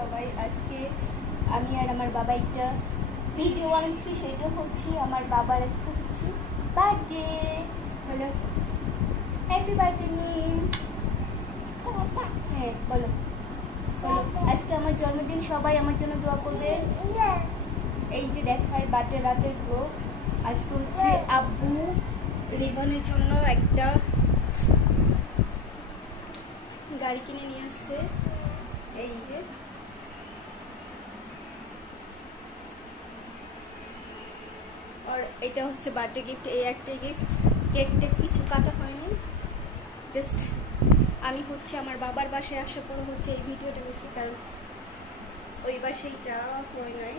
সবাই। আজকে আমি আর আমার বাবা একটা ভিডিও বানাচ্ছি, সেটা হচ্ছে আমার বাবার আজকে হচ্ছে বার্থডে। বলো হ্যাপি বার্থডে মি। হ্যাঁ বলো বলো, আজকে আমার জন্মদিন, সবাই আমার জন্য দোয়া করবে। এই যে দেখায় বার্থডে রাতের ব্লগ। আজকে হচ্ছে আব্বু রিবনের জন্য একটা গাড়ি কিনে নিয়ে আসছে। এই যে আর এটা হচ্ছে বার্থডে গিফট, এই একটা গিফট। কেকটা কিছু কাটা হয়নি, জাস্ট আমি হচ্ছে আমার বাবার বাসায় আসার পর হচ্ছে এই ভিডিওটা করছি, কারণ ওই বাসায় যাওয়া হয় নাই।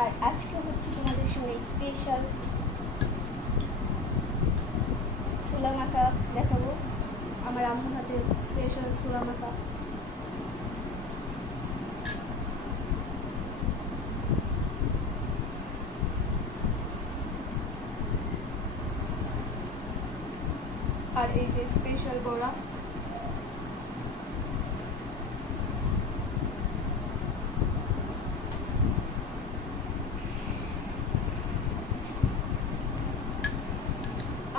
আর আজকে হচ্ছে তোমাদের সঙ্গে স্পেশাল ছোলা মাখা দেখাবো, আমার আম্মুর হাতে স্পেশাল ছোলা মাখা। আর এই যে স্পেশাল বড়া।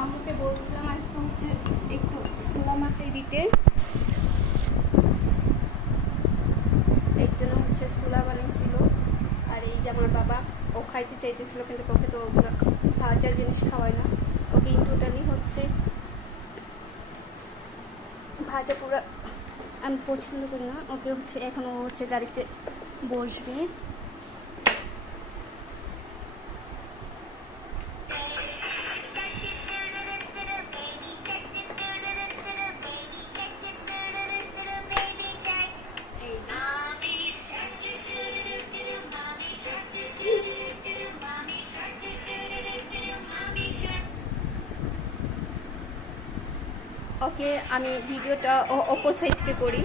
আম্মুকে বলছিলাম আজকে হচ্ছে একটু ছোলা মাখাই দিতে, এর জন্য হচ্ছে ছোলা বানিয়েছিল। আর এই যে আমার বাবা, ও খাইতে চাইতেছিল কিন্তু ওকে তো ওগুলো ভাজা জিনিস খাওয়ায় না, ওকে টোটালি হচ্ছে ভাজা পুরো আমি পছন্দ করি না। ওকে হচ্ছে এখনও হচ্ছে গাড়িতে বসবে। ওকে আমি ভিডিওটা অপর সাইড থেকে করি।